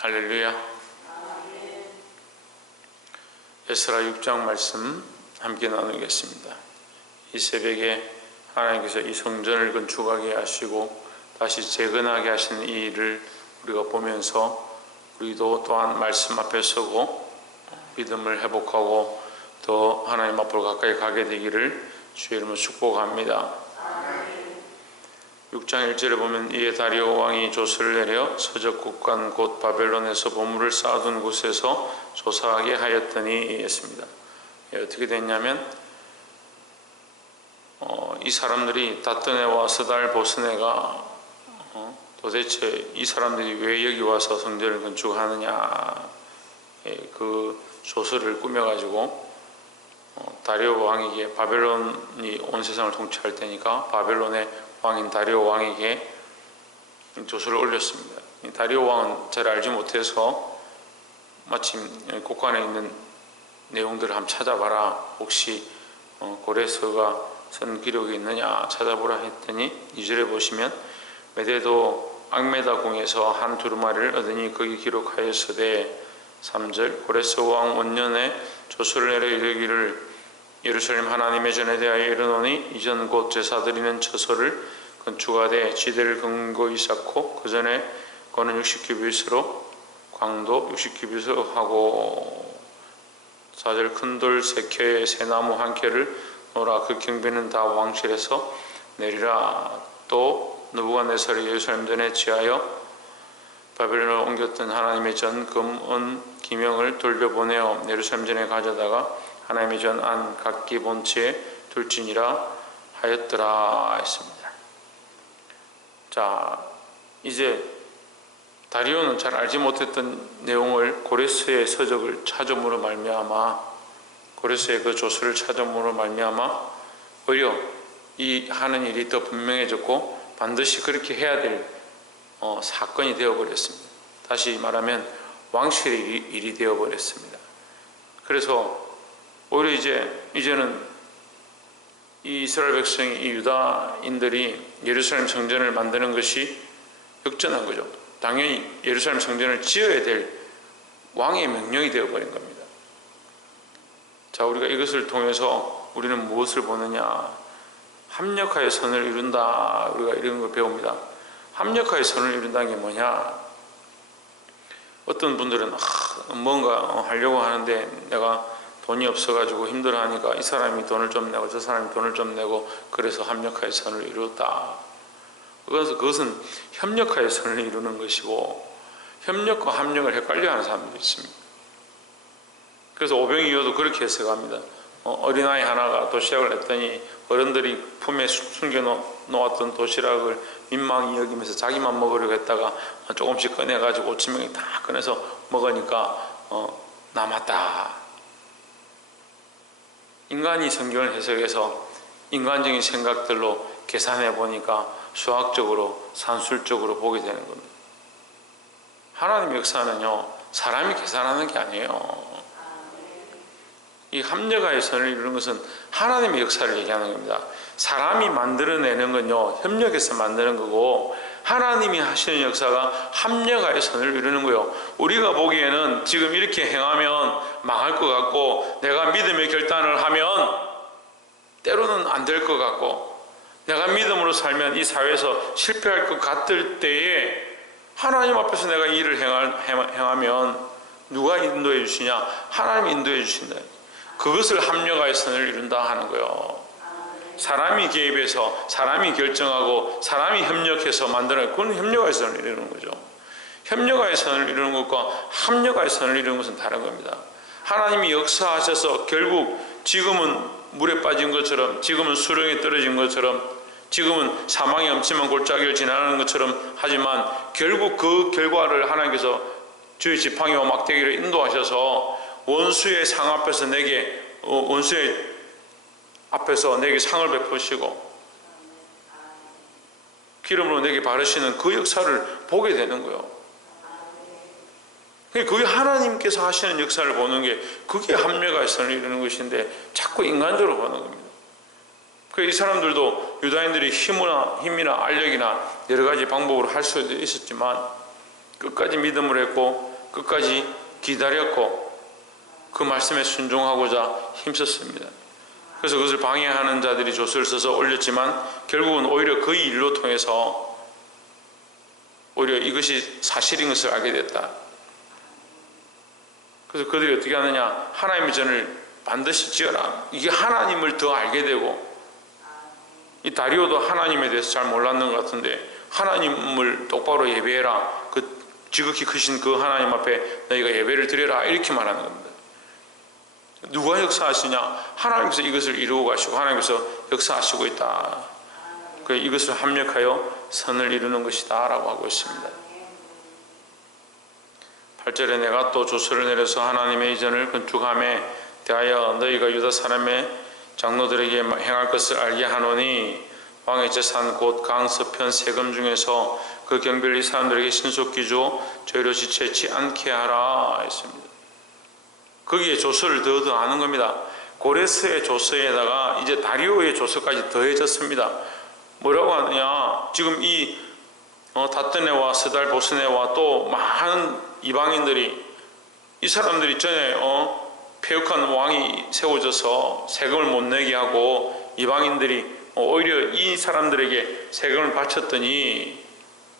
할렐루야. 에스라 6장 말씀 함께 나누겠습니다. 이 새벽에 하나님께서 이 성전을 건축하게 하시고 다시 재건하게 하시는 이 일을 우리가 보면서 우리도 또한 말씀 앞에 서고 믿음을 회복하고 더 하나님 앞으로 가까이 가게 되기를 주의 이름으로 축복합니다. 6장 1절에 보면 이에 다리오 왕이 조서를 내려 서적 국간 곧 바벨론에서 보물을 쌓아둔 곳에서 조사하게 하였더니 했습니다. 어떻게 됐냐면 이 사람들이 다뜨네와 스달 보스네가 도대체 이 사람들이 왜 여기 와서 성전을 건축하느냐 그 조서를 꾸며가지고 다리오 왕에게, 바벨론이 온 세상을 통치할 때니까 바벨론의 왕인 다리오 왕에게 조서를 올렸습니다. 다리오 왕은 잘 알지 못해서 마침 국관에 있는 내용들을 한번 찾아봐라, 혹시 고레스가 쓴 기록이 있느냐 찾아보라 했더니 2절에 보시면 메대도 악메다 궁에서 한 두루마리를 얻으니 거기 기록하였으되 3절 고레스 왕 원년에 조서를 내려 이르기를 예루살렘 하나님의 전에 대하여 이르노니 이전 곧 제사 드리는 처소를 건축하되 지대를 근거히 쌓고 그 전에 그는 60규빗으로 광도 60규빗으로 하고 4절 큰 돌 3켜에 새나무 1켜를 놓으라. 그 경비는 다 왕실에서 내리라. 또 느부갓네살이 예루살렘 전에 지하여 바벨론을 옮겼던 하나님의 전 금, 은, 기명을 돌려보내어 예루살렘 전에 가져다가 하나님의 전 안 각기 본체에 둘지니라 하였더라 했습니다. 자, 이제 다리오는 잘 알지 못했던 내용을 고레스의 서적을 찾음으로 말미암아, 고레스의 그 조서를 찾음으로 말미암아 오히려 이 하는 일이 더 분명해졌고 반드시 그렇게 해야 될 사건이 되어버렸습니다. 다시 말하면 왕실의 일이 되어버렸습니다. 그래서 오히려 이제는 이 이스라엘 백성이, 이 유다인들이 예루살렘 성전을 만드는 것이 역전한 거죠. 당연히 예루살렘 성전을 지어야 될 왕의 명령이 되어버린 겁니다. 자, 우리가 이것을 통해서 우리는 무엇을 보느냐? 합력하여 선을 이룬다. 우리가 이런 걸 배웁니다. 합력하여 선을 이룬다는 게 뭐냐? 어떤 분들은 뭔가 하려고 하는데 내가 돈이 없어가지고 힘들어하니까 이 사람이 돈을 좀 내고 저 사람이 돈을 좀 내고 그래서 합력하여 선을 이루었다. 그것은 협력하여 선을 이루는 것이고 협력과 합력을 헷갈려하는 사람들이 있습니다. 그래서 오병이어도 그렇게 해석합니다. 어린아이 하나가 도시락을 냈더니 어른들이 품에 숨겨놓았던 도시락을 민망히 여기면서 자기만 먹으려고 했다가 조금씩 꺼내가지고 5,000명이 다 꺼내서 먹으니까 남았다. 인간이 성경을 해석해서 인간적인 생각들로 계산해 보니까 수학적으로 산술적으로 보게 되는 겁니다. 하나님의 역사는요, 사람이 계산하는 게 아니에요. 이 합력하여 선을 이루는 것은 하나님의 역사를 얘기하는 겁니다. 사람이 만들어내는 건요, 협력해서 만드는 거고 하나님이 하시는 역사가 합력하여 선을 이루는 거예요. 우리가 보기에는 지금 이렇게 행하면 망할 것 같고 내가 믿음의 결단을 하면 때로는 안 될 것 같고 내가 믿음으로 살면 이 사회에서 실패할 것 같을 때에 하나님 앞에서 내가 이 일을 행하면 누가 인도해 주시냐? 하나님이 인도해 주신다. 그것을 합력하여 선을 이룬다 하는 거예요. 사람이 개입해서 사람이 결정하고 사람이 협력해서 만드는, 그건 협력하여 선을 이루는 거죠. 협력하여 선을 이루는 것과 합력하여 선을 이루는 것은 다른 겁니다. 하나님이 역사하셔서 결국 지금은 물에 빠진 것처럼, 지금은 수렁에 떨어진 것처럼, 지금은 사망의 엄침한 골짜기를 지나는 것처럼 하지만 결국 그 결과를 하나님께서 주의 지팡이와 막대기를 인도하셔서 원수의 상 앞에서 원수의 앞에서 내게 상을 베푸시고 기름으로 내게 바르시는 그 역사를 보게 되는 거예요. 그게 하나님께서 하시는 역사를 보는 게 그게 합력하여 선을 이루는 것인데 자꾸 인간적으로 보는 겁니다. 이 사람들도 유다인들이 힘이나 알력이나 여러 가지 방법으로 할 수도 있었지만 끝까지 믿음을 했고 끝까지 기다렸고 그 말씀에 순종하고자 힘썼습니다. 그래서 그것을 방해하는 자들이 조서를 써서 올렸지만 결국은 오히려 그 일로 통해서 오히려 이것이 사실인 것을 알게 됐다. 그래서 그들이 어떻게 하느냐, 하나님의 전을 반드시 지어라. 이게 하나님을 더 알게 되고, 이 다리오도 하나님에 대해서 잘 몰랐는 것 같은데 하나님을 똑바로 예배해라. 그 지극히 크신 그 하나님 앞에 너희가 예배를 드려라, 이렇게 말하는 겁니다. 누가 역사하시냐? 하나님께서 이것을 이루고 가시고 하나님께서 역사하시고 있다. 그래서 이것을 합력하여 선을 이루는 것이다 라고 하고 있습니다. 8절에 내가 또 조서를 내려서 하나님의 이전을 건축함에 대하여 너희가 유다 사람의 장로들에게 행할 것을 알게 하노니 왕의 재산 곧 강서편 세금 중에서 그 경비를 이 사람들에게 신속히 줘 저희로 지체치 않게 하라 했습니다. 거기에 조서를 더 더하는 겁니다. 고레스의 조서에다가 이제 다리오의 조서까지 더해졌습니다. 뭐라고 하느냐, 지금 이 다뜨네와 스달보스네와 또 많은 이방인들이, 이 사람들이 전에 폐역한 왕이 세워져서 세금을 못 내게 하고 이방인들이 오히려 이 사람들에게 세금을 바쳤더니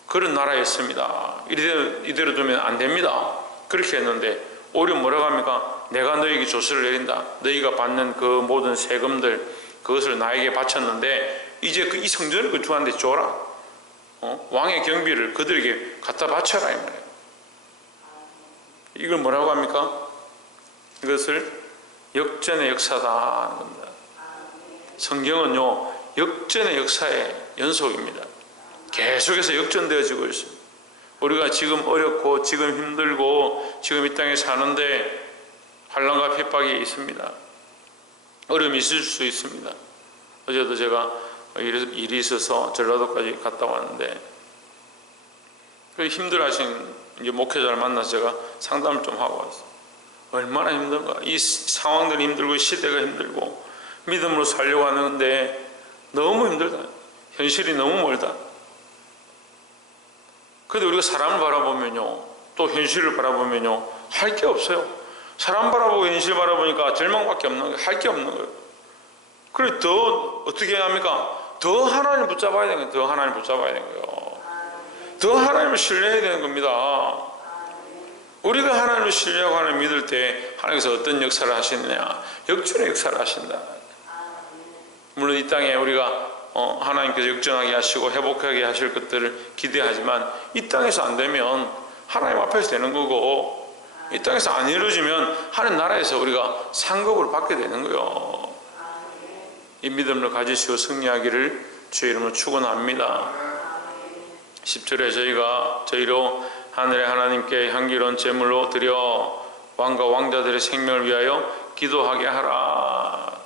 그런 나라였습니다. 이대로 두면 안 됩니다. 그렇게 했는데 오히려 뭐라고 합니까? 내가 너에게 조서를 내린다. 너희가 받는 그 모든 세금들 그것을 나에게 바쳤는데 이제 이 성전을 건축하는데 줘라. 왕의 경비를 그들에게 갖다 바쳐라 이 말이에요. 이걸 뭐라고 합니까? 이것을 역전의 역사다 하는 겁니다. 성경은요, 역전의 역사의 연속입니다. 계속해서 역전되어지고 있습니다. 우리가 지금 어렵고 지금 힘들고 지금 이 땅에 사는데 환난과 핍박이 있습니다. 어려움이 있을 수 있습니다. 어제도 제가 일이 있어서 전라도까지 갔다 왔는데 힘들어하신 목회자를 만나서 제가 상담을 좀 하고 왔어요. 얼마나 힘든가. 이 상황들이 힘들고 시대가 힘들고 믿음으로 살려고 하는데 너무 힘들다. 현실이 너무 멀다. 그런데 우리가 사람을 바라보면요, 또 현실을 바라보면요, 할 게 없어요. 사람 바라보고 현실 바라보니까 절망밖에 없는 거예요. 할 게 없는 거예요. 그래 더 어떻게 해야 합니까? 더 하나님을 붙잡아야 되는 거예요. 더 하나님을 붙잡아야 되는 거예요. 더 하나님을 신뢰해야 되는 겁니다. 우리가 하나님을 신뢰하고 하나님을 믿을 때 하나님께서 어떤 역사를 하시느냐? 역전의 역사를 하신다. 물론 이 땅에 우리가 하나님께서 역전하게 하시고 회복하게 하실 것들을 기대하지만 이 땅에서 안 되면 하나님 앞에서 되는 거고, 이 땅에서 안 이루어지면 하나님 나라에서 우리가 상급을 받게 되는 거예요. 이 믿음을 가지시고 승리하기를 주의 이름으로 축원합니다. 10절에 저희로 하늘의 하나님께 향기로운 제물로 드려 왕과 왕자들의 생명을 위하여 기도하게 하라.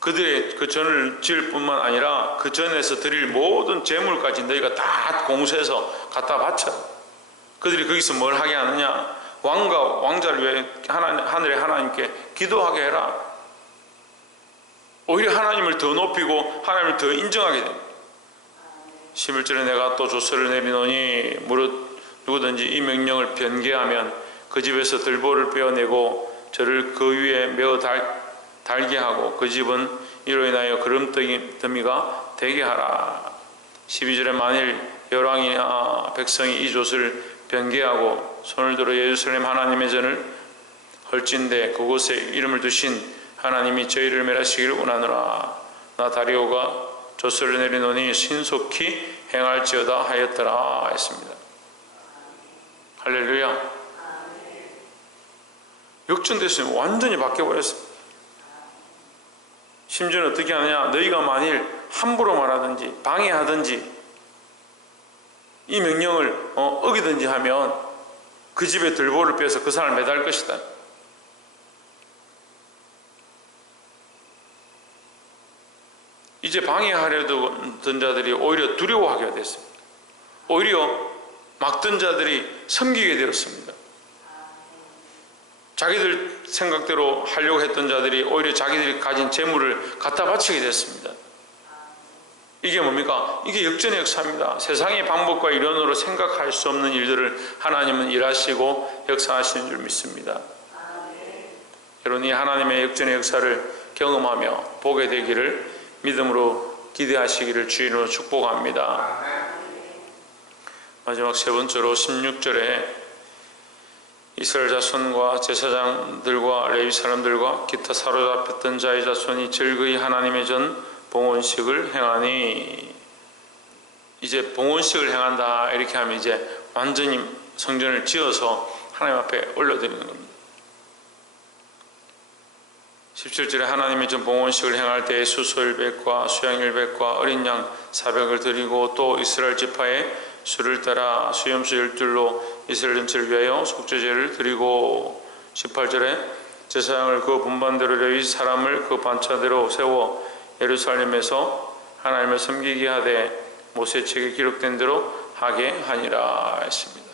그들의 그 전을 지을 뿐만 아니라 그 전에서 드릴 모든 제물까지 너희가 다 공수해서 갖다 바쳐. 그들이 거기서 뭘 하게 하느냐? 왕과 왕자를 위해 하늘의 하나님께 기도하게 해라. 오히려 하나님을 더 높이고 하나님을 더 인정하게 됩니다. 11절에 내가 또 조서를 내리노니 무릇 누구든지 이 명령을 변개하면 그 집에서 들보를 빼어내고 저를 그 위에 메어 달게 하고 그 집은 이로 인하여 그름더미가 되게 하라. 12절에 만일 열왕이나 백성이 이 조서를 변개하고 손을 들어 예루살렘 하나님의 전을 헐진대 그곳에 이름을 두신 하나님이 저희를 멸하시기를 원하노라. 나 다리오가 조서를 내리노니 신속히 행할지어다 하였더라 했습니다. 할렐루야. 역전됐으면 완전히 바뀌어버렸습니다. 심지어는 어떻게 하느냐? 너희가 만일 함부로 말하든지 방해하든지 이 명령을 어기든지 하면 그 집에 들보를 빼서 그 사람을 매달 것이다. 이제 방해하려던 자들이 오히려 두려워하게 됐습니다. 오히려 막던 자들이 섬기게 되었습니다. 자기들 생각대로 하려고 했던 자들이 오히려 자기들이 가진 재물을 갖다 바치게 됐습니다. 이게 뭡니까? 이게 역전의 역사입니다. 세상의 방법과 이론으로 생각할 수 없는 일들을 하나님은 일하시고 역사하시는 줄 믿습니다. 여러분, 이 하나님의 역전의 역사를 경험하며 보게 되기를 믿음으로 기대하시기를 주의 이름으로 축복합니다. 마지막 세 번째로 16절에 이스라엘 자손과 제사장들과 레위 사람들과 기타 사로잡혔던 자의 자손이 즐거이 하나님의 전 봉헌식을 행하니, 이제 봉헌식을 행한다 이렇게 하면 이제 완전히 성전을 지어서 하나님 앞에 올려드리는 겁니다. 17절에 하나님의 전 봉헌식을 행할 때에 수소 100과 수양 100과 어린 양 400을 드리고 또 이스라엘 지파의 수를 따라 수염수 12로 이스라엘 전체를 위하여 속죄제를 드리고, 18절에 제사장을 그 분반대로 레위 사람을 그 반차대로 세워 예루살렘에서 하나님을 섬기게 하되 모세 책에 기록된 대로 하게 하니라 했습니다.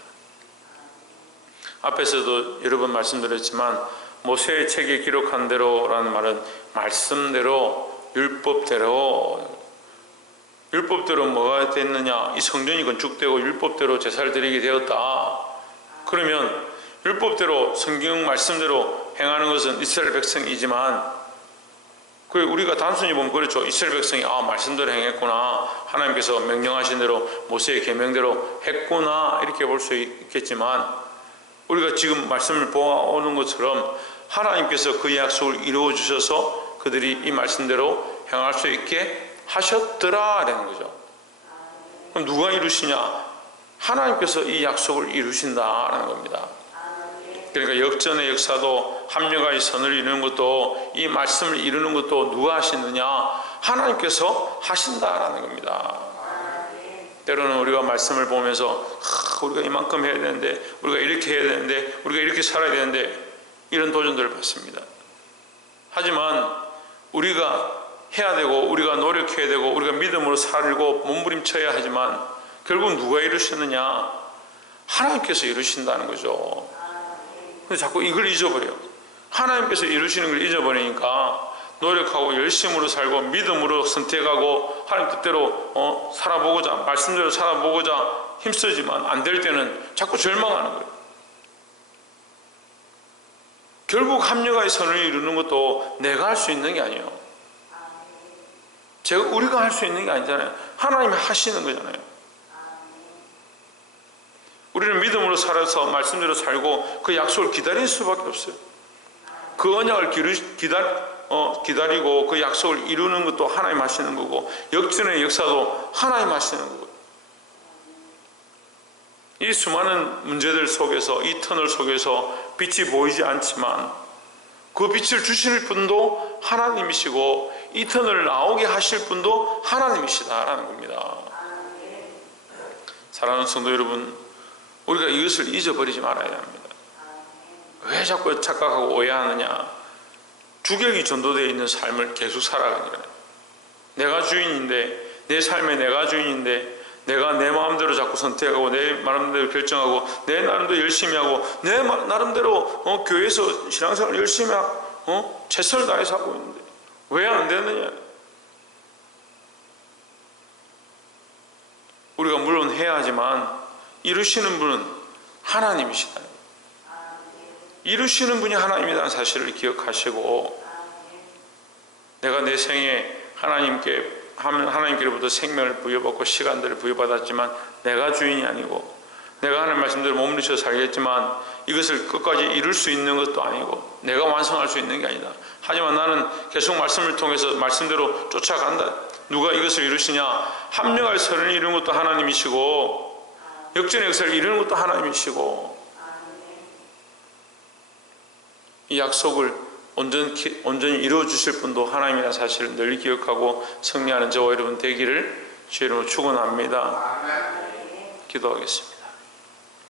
앞에서도 여러 번 말씀드렸지만 모세의 책에 기록한 대로라는 말은 말씀대로, 율법대로 뭐가 됐느냐? 이 성전이 건축되고 율법대로 제사를 드리게 되었다. 그러면 율법대로 성경 말씀대로 행하는 것은 이스라엘 백성이지만, 우리가 단순히 보면 그렇죠. 이스라엘 백성이 말씀대로 행했구나, 하나님께서 명령하신 대로 모세의 계명대로 했구나 이렇게 볼 수 있겠지만, 우리가 지금 말씀을 보아오는 것처럼 하나님께서 그 약속을 이루어 주셔서 그들이 이 말씀대로 행할 수 있게 하셨더라라는 거죠. 그럼 누가 이루시냐? 하나님께서 이 약속을 이루신다라는 겁니다. 그러니까 역전의 역사도 합력의 선을 이루는 것도 이 말씀을 이루는 것도 누가 하시느냐? 하나님께서 하신다라는 겁니다. 때로는 우리가 말씀을 보면서 우리가 이만큼 해야 되는데, 우리가 이렇게 해야 되는데, 우리가 이렇게 살아야 되는데, 이런 도전들을 받습니다. 하지만 우리가 해야 되고 우리가 노력해야 되고 우리가 믿음으로 살고 몸부림쳐야 하지만 결국 누가 이루시느냐? 하나님께서 이루신다는 거죠. 근데 자꾸 이걸 잊어버려요. 하나님께서 이루시는 걸 잊어버리니까 노력하고 열심으로 살고 믿음으로 선택하고 하나님 뜻대로 살아보고자, 말씀대로 살아보고자 힘쓰지만 안 될 때는 자꾸 절망하는 거예요. 결국 합력의 선을 이루는 것도 내가 할 수 있는 게 아니에요. 우리가 할 수 있는 게 아니잖아요. 하나님이 하시는 거잖아요. 우리는 믿음으로 살아서 말씀대로 살고 그 약속을 기다릴 수밖에 없어요. 그 언약을 기다리고 그 약속을 이루는 것도 하나님 하시는 거고, 역전의 역사도 하나님 하시는 거고, 이 수많은 문제들 속에서, 이 터널 속에서 빛이 보이지 않지만 그 빛을 주실 분도 하나님이시고 이 터널을 나오게 하실 분도 하나님이시다라는 겁니다. 사랑하는 성도 여러분, 우리가 이것을 잊어버리지 말아야 합니다. 왜 자꾸 착각하고 오해하느냐? 주객이 전도되어 있는 삶을 계속 살아가는 거예요. 내가 주인인데, 내 삶에 내가 주인인데, 내가 내 마음대로 자꾸 선택하고 내 마음대로 결정하고 내 나름대로 열심히 하고 내 나름대로 교회에서 신앙생활 열심히 하고 최선을 다해서 하고 있는데 왜 안 되느냐? 우리가 물론 해야 하지만 이루시는 분은 하나님이시다. 이루시는 분이 하나님이라는 사실을 기억하시고, 내가 내 생에 하나님께로부터 생명을 부여받고 시간들을 부여받았지만 내가 주인이 아니고, 내가 하나님 말씀대로 몸부림쳐 살겠지만 이것을 끝까지 이룰 수 있는 것도 아니고 내가 완성할 수 있는 게 아니다. 하지만 나는 계속 말씀을 통해서 말씀대로 쫓아간다. 누가 이것을 이루시냐? 합력할 선을 이루는 것도 하나님이시고 역전의 역사를 이루는 것도 하나님이시고, 이 약속을 온전히 이루어 주실 분도 하나님이라는 사실을 늘 기억하고 승리하는 저와 여러분 되기를 주의 이름으로 축원합니다. 기도하겠습니다.